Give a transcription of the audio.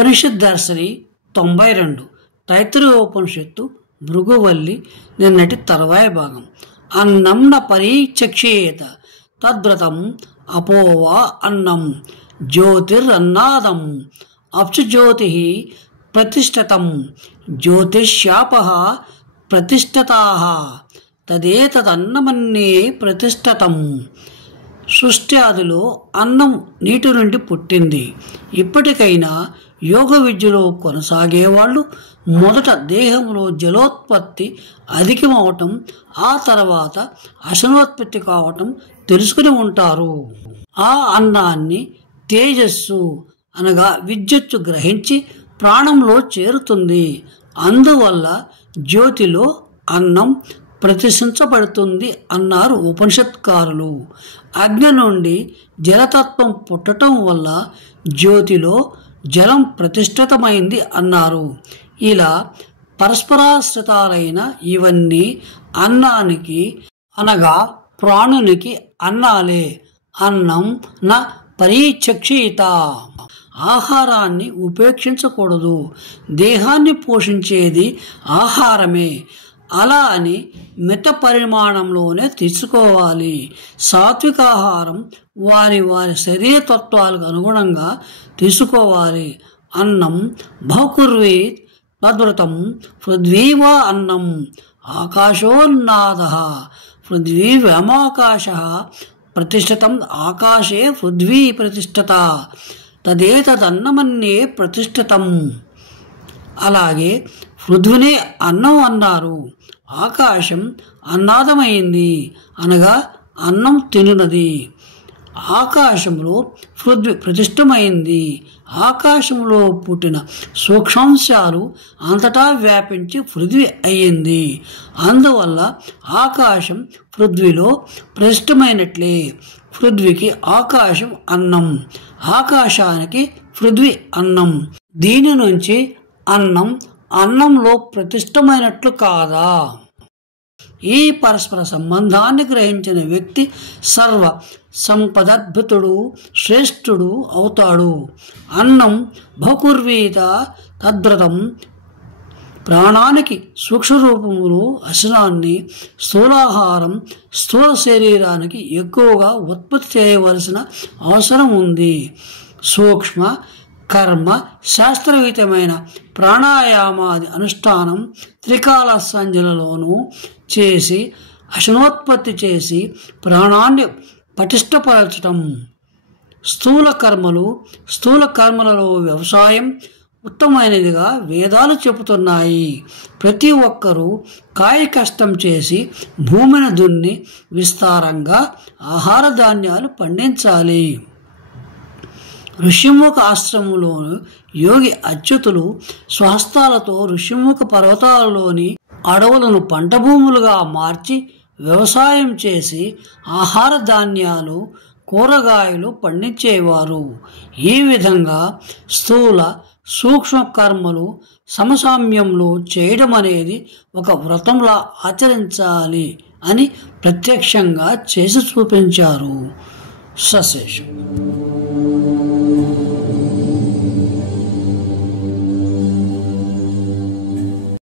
ఉపనిషత్ దర్శని 92 తైత్తిరీయోపనిషత్తు భృగువల్లి నిన్నటి తర్వాయి భాగం. అన్నం న పరీచక్షేత తద్వ్రతం అపోవా అన్నం జ్యోతిరన్నాదం అప్సుజ్యోతి ప్రతిష్టతం జ్యోతిష్యాపః ప్రతిష్టతాః తదేతదన్నమన్యే ప్రతిష్టతం. సృష్ట్యాదిలో అన్నం నీటి నుండి పుట్టింది. ఇప్పటికైనా యోగ విద్యలో కొనసాగేవాళ్ళు మొదట దేహంలో జలోత్పత్తి అధికమవటం, ఆ తర్వాత అశనోత్పత్తి కావటం తెలుసుకుని ఉంటారు. ఆ అన్నాన్ని తేజస్సు అనగా విద్యుత్తు గ్రహించి ప్రాణంలో చేరుతుంది. అందువల్ల జ్యోతిలో అన్నం ప్రతిష్ఠించబడుతుంది అన్నారు ఉపనిషత్కారులు. అగ్ని నుండి జలతత్వం పుట్టడం వల్ల జ్యోతిలో జలం ప్రతిష్ఠితమైంది అన్నారు. ఇలా పరస్పరాశ్రితాలైన ఇవన్నీ అన్నానికి అనగా ప్రాణునికి అన్నాలే. అన్నం న పరీచక్షిత. ఆహారాన్ని ఉపేక్షించకూడదు. దేహాన్ని పోషించేది ఆహారమే. అలా అని మిత పరిమాణంలోనే తీసుకోవాలి. సాత్వికాహారం వారి వారి శరీరతత్వాలకు అనుగుణంగా తీసుకోవాలి. అన్నం బహుకుర్వీత్ తద్వ్రతం పృథ్వీవా అన్నం ఆకాశోన్నాదః పృథ్వీ వ్యోమాకాశః ప్రతిష్ఠితం ఆకాశే పృథ్వీ ప్రతిష్ఠిత తదేతదన్నమన్యే ప్రతిష్ఠితం. అలాగే పృథ్వీనే అన్నం అన్నారు. ఆకాశం అన్నాదమైంది అనగా అన్నం తినున్నది. ఆకాశంలో పృథ్వీ ప్రతిష్టమైంది. ఆకాశంలో పుట్టిన సూక్ష్మాంశాలు అంతటా వ్యాపించి పృథ్వీ అయ్యింది. అందువల్ల ఆకాశం పృథ్వీలో ప్రతిష్టమైనట్లే. పృథ్వీకి ఆకాశం అన్నం, ఆకాశానికి పృథ్వీ అన్నం. దీని నుంచి అన్నం అన్నంలో ప్రతిష్టమైనట్లు కాదా? ఈ పరస్పర సంబంధాన్ని గ్రహించిన వ్యక్తి సర్వ సంపదద్భుతుడు, శ్రేష్ఠుడు అవుతాడు. అన్నం బహుకుర్వీత తద్వ్రతం. ప్రాణానికి సూక్ష్మరూపములు అశనాన్ని, స్థూలాహారం స్థూల శరీరానికి ఎక్కువగా ఉత్పత్తి చేయవలసిన అవసరం ఉంది. సూక్ష్మ కర్మ శాస్త్రయుతమైన ప్రాణాయామాది అనుష్ఠానం త్రికాల సంధ్యలలోనూ చేసి అశనోత్పత్తి చేసి ప్రాణాన్ని పటిష్టపరచటం. స్థూల కర్మలలో వ్యవసాయం ఉత్తమమైనదిగా వేదాలు చెబుతున్నాయి. ప్రతి ఒక్కరూ కాయ కష్టం చేసి భూమిని దున్ని విస్తారంగా ఆహార ధాన్యాలు పండించాలి. ఋష్యముఖ ఆశ్రమంలోని యోగి అచ్యుతులు స్వహస్తాలతో ఋష్యముఖ పర్వతాలలోని అడవులను పంట భూములుగా మార్చి వ్యవసాయం చేసి ఆహార ధాన్యాలు, కూరగాయలు పండించేవారు. ఈ విధంగా స్థూల సూక్ష్మ కర్మలు సమసామ్యంలో చేయడం అనేది ఒక వ్రతంలా ఆచరించాలి అని ప్రత్యక్షంగా చేసి చూపించారు. సశేషం.